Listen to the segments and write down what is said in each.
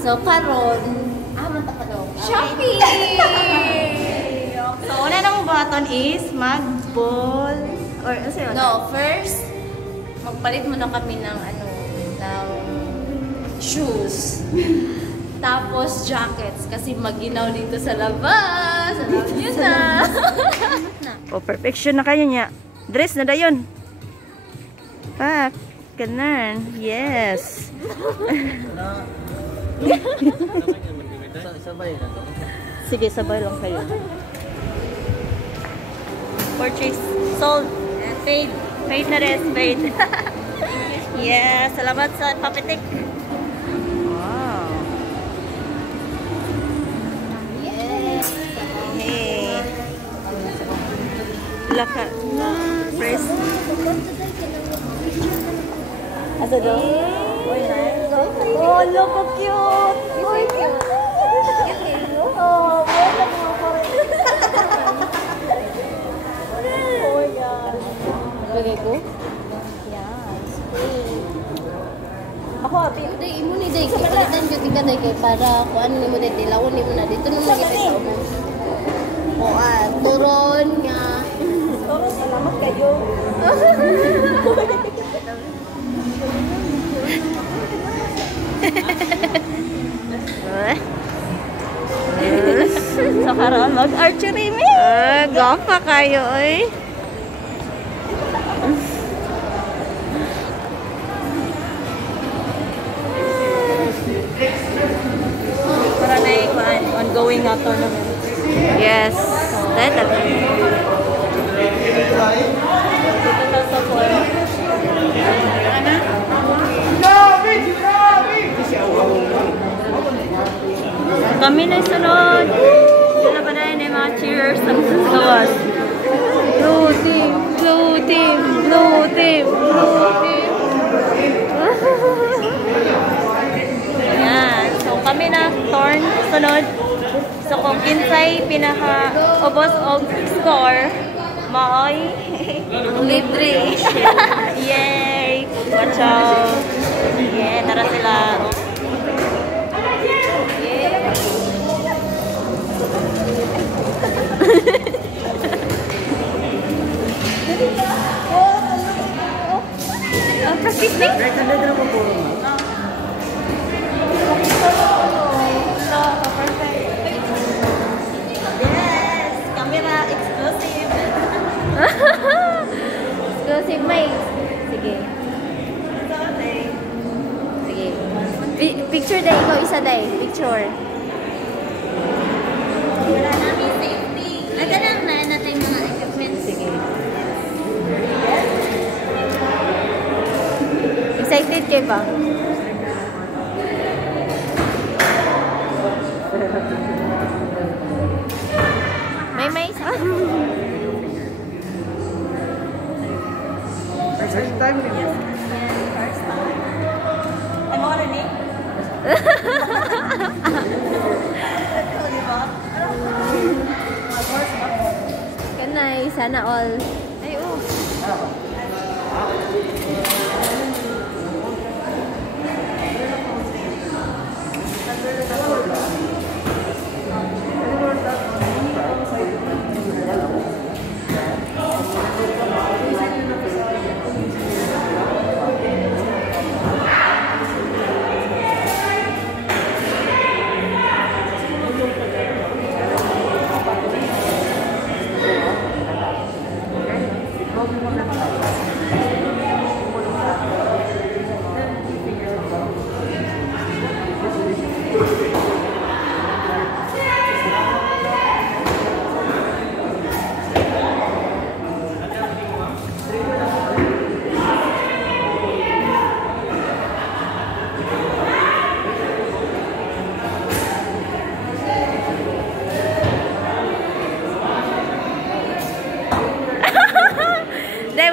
So, karon, mata ka daw. Shopping! So, una ng button is mag-ball. Or, no, first, magpalit muna kami ng ng shoes. Tapos jackets kasi maginaw dito sa labas. Alam niyo na. Oh, perfection na kayo niya. Dress na dayon. Pak, ganun. Yes. Sige, sabay lang kayo. Purchase. Sold. Paid. Paid na rin. Paid. Yes. Salamat sa papitik. Wow. Yes. Hey. Laka. Press. Asa do? Oy, nice. Oh, look how cute. Oy, cute. Oh, wala mo pa rin. Oh my God. Lagay ko? Yes. Ako, ati. Day, imo ni day. Kapalitan ko tika day kay para kung ano ni mo day. Tilawon ni mo na. Dito nung lagi sa umo. O, turon nga. Turon, salamat kayo. So karon mag-archery mi. Gapa kayo oy. Para na ikuan ongoing na tournament. Yes. Dito na sa floor. Kami na sunod. Sila pa na yun yung mga cheers sa gawas. Blue team, blue team, blue team, blue team. Ayan. So kami na turn sunod. So kung kinsay pinaka-ubos o score, maoy libre. Yay! Watch out! Yeah, tara sila. Practice thing? Yes! Camera exclusive! Exclusive mate. Sige. Sige. Picture day. Ikaw isa day. Picture. Wala namin safety. Aga lang na natin mga equipment. Sige. Excited kayo ba? May isa. First time rin mo? First time. Ano ka rin eh? Kanay, sana all. Ay, oh.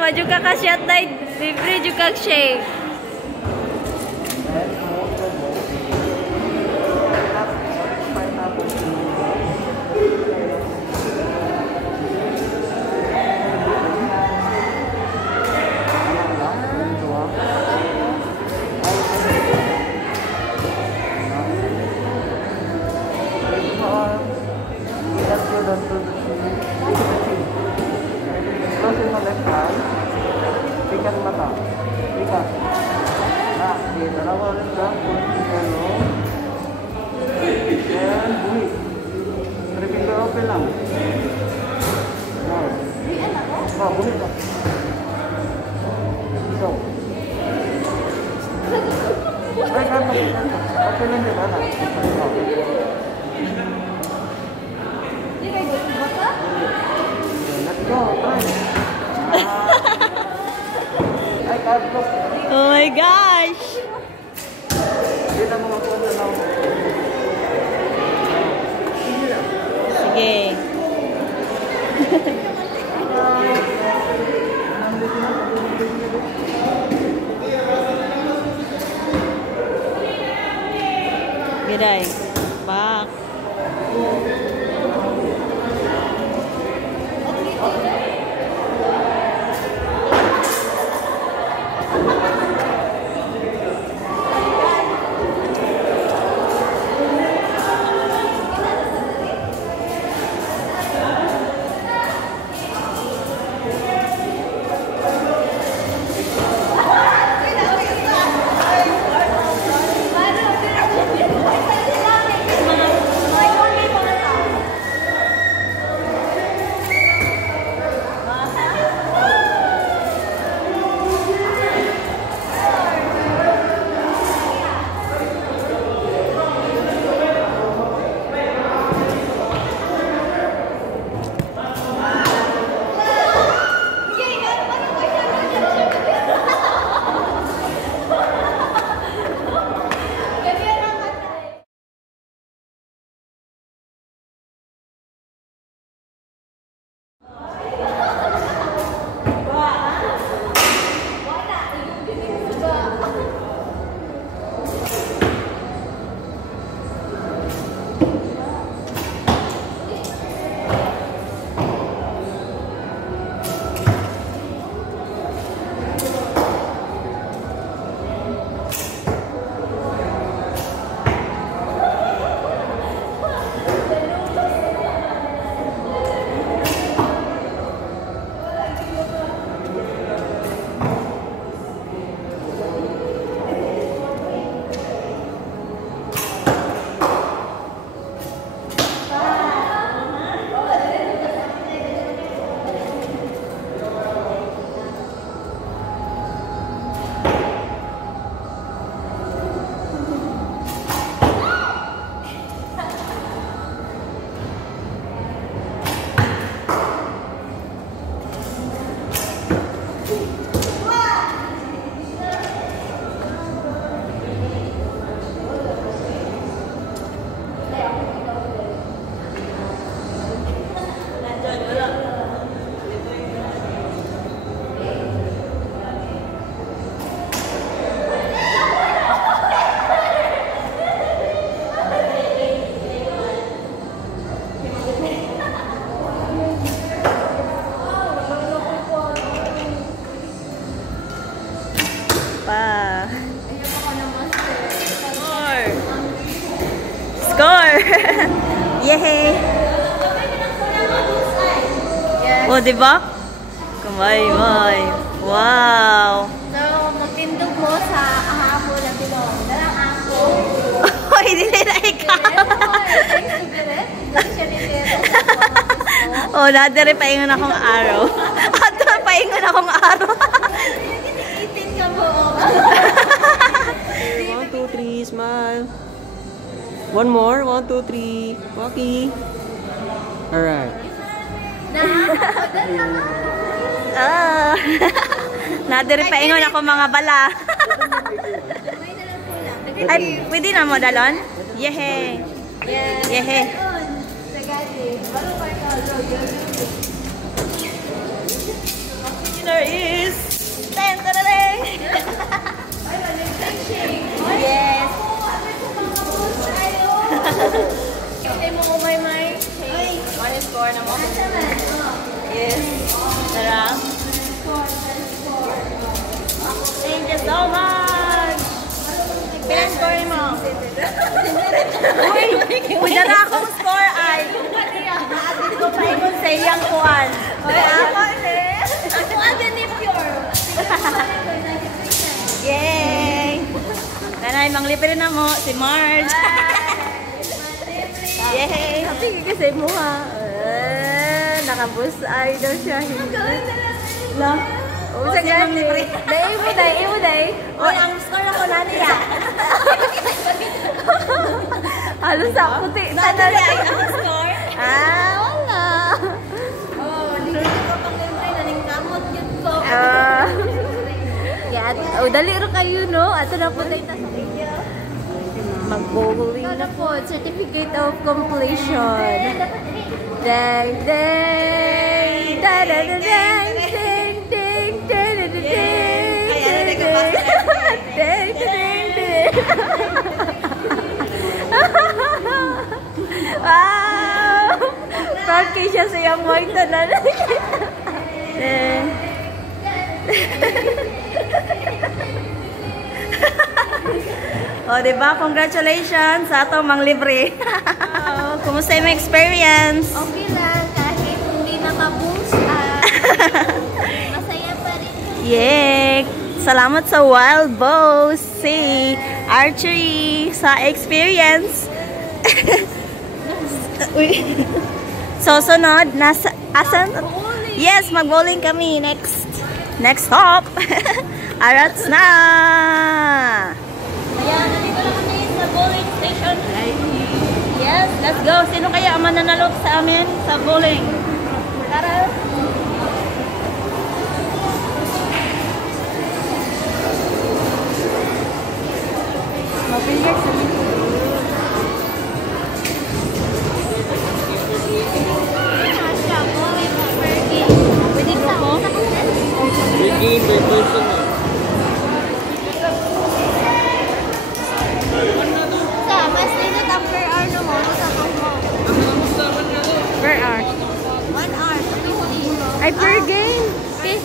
Maju ka ka-shot na libre juga shake. ikan mata. Ikan. Nah, di dalawa rin lang. Ano? Yan, bumi. Tripping ka open lang. Oh, bumi ka. Ikaw. Ay, kanta. Okay lang din, anak. Let's go, try. Ay, kanta. Oh my gosh! Hindi na mga kanta na. Sige. Giday. Back. Score! Yehey! Yes. O, diba? Kamay-may. Wow! So, magtindog mo sa ahabo na tilong. Dalang ako. Hoy, hindi na ikaw! O, nadari paingon akong araw. Ato, paingon akong araw. Itin ka mo. 1, 2, 3, smile. One more. 1, 2, 3. Walkie. Alright. Ah. Nadari paingon ako mga bala. Ay, pwede na mo dalon? Yehe. Yehe. Winner is... Ten, tarareng! Yes. Kasi mo umay-may. One score na mo. Yes. Tara. Thank you so much. Pilang score mo? Uy, dala akong score ay. Atin ko pa ikon sa iyang kuwan. Ako, ako, ni pure. Ay, manglibre na mo, si Marge. Yay! Happy ka kasi mo ha. Nakabus-ay daw siya. La? O, sa gani. Dahil mo, dahil. O, ang score ako na niya. Halos sa puti. Sana niya ang score? Wala. Oh, hindi ko pang libre na ning kamot yun ko. Dali ro kayo, no? Ato na po tayo sa video. Mag-bowling na po. Certificate of completion. Dang, dang, dang, dang, dang, dang, dang, dang, dang, dang, dang, dang. Wow! Frankie siya sa iyang white na. O, diba? Congratulations sa atong manglibre. Kumusta yung experience? Okay lang, kahit hindi nakaboost, masaya pa rin. Yay! Salamat sa Wild Bows, si Archery, sa experience. So, sunod, asan? Yes, mag-bowling kami. Next stop. Arats na! Kaya, nandito na kami sa bowling station. Yes, let's go. Sino kaya ang mananalo sa amin sa bowling? Tara! Mapilyak sa mga. Pwede ka mo? Pwede, per person na. Mas nito ang per hour no mo sa mo. Per hour. 1 hour. Ay, per game. Okay.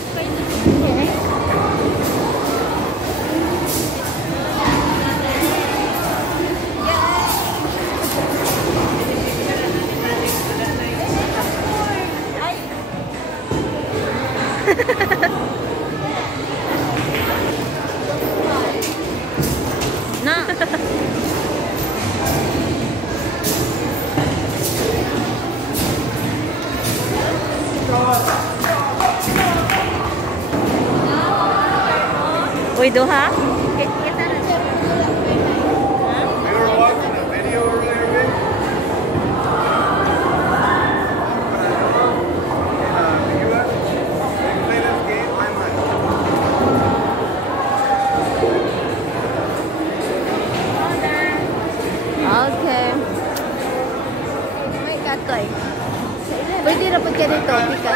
Na. Uy, duha? Kita na siya. We were watching a video earlier, Vic. In the US, they play this game, I'm like, Okay. May katoy. Pwede na pag ganito, Pika.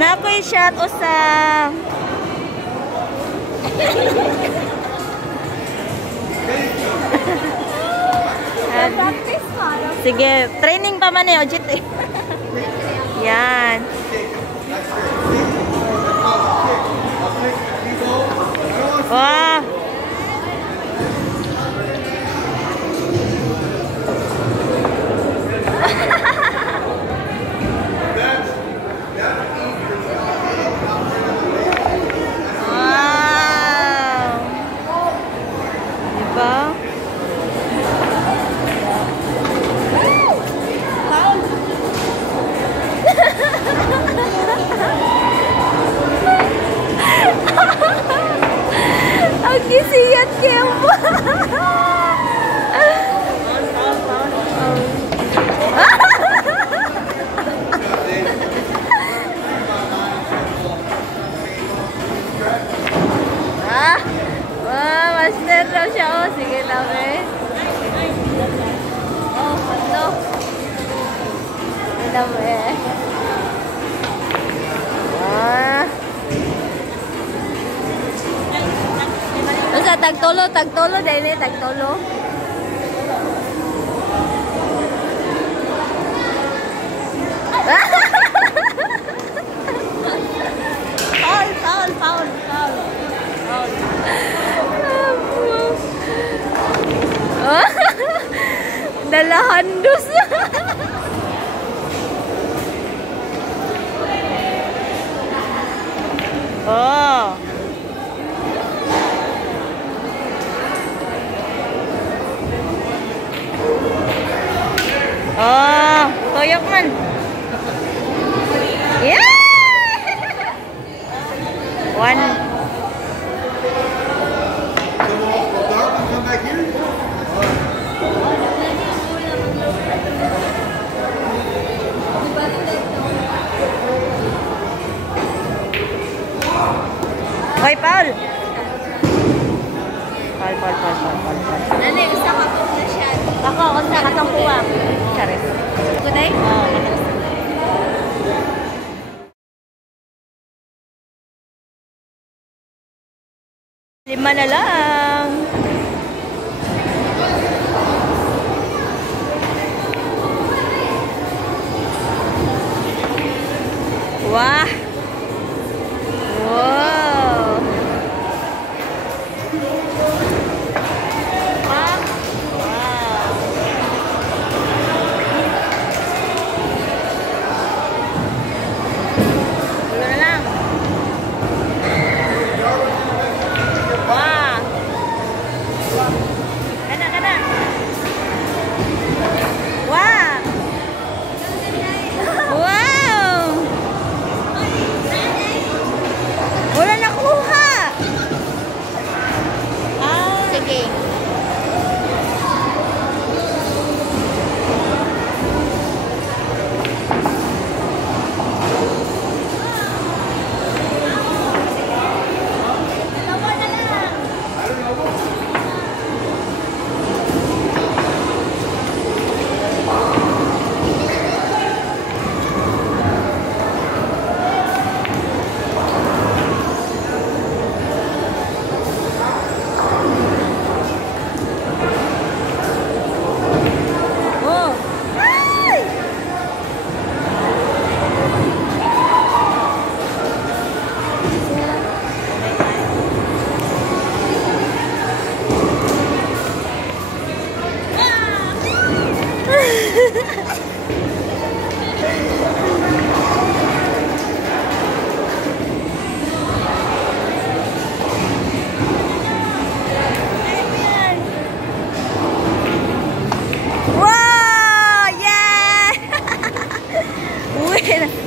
Na ako'y shot o sa... Sige, training pa man eh, Ojit eh. Yan. Wow. Diba? Ang kisiyat kayo mo. Master daw siya. Oh, sige lang eh. Oh, ano? Alam eh. Basta tagtolo din eh, tagtolo. Foul. Indus. Oh. Oh, toyok man. Yeah! One. Come back here. Hoy, Paul. Paul. Nani, isa ka po na siya. Ako sa katong puwang. Charis. Kuday? Oh, lima na lang. Wah. Wow.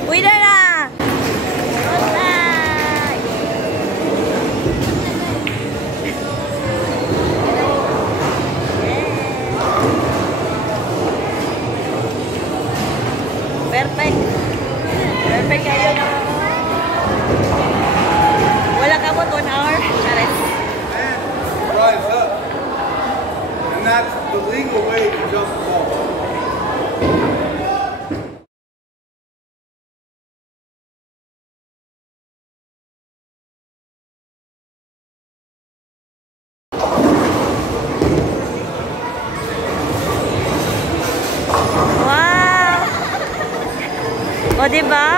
Winner na! Perfect. Perfect kayo na. Wala ka mo 1 hour. Charis. Rise up. And that's the legal way to jump the ball. O, diba?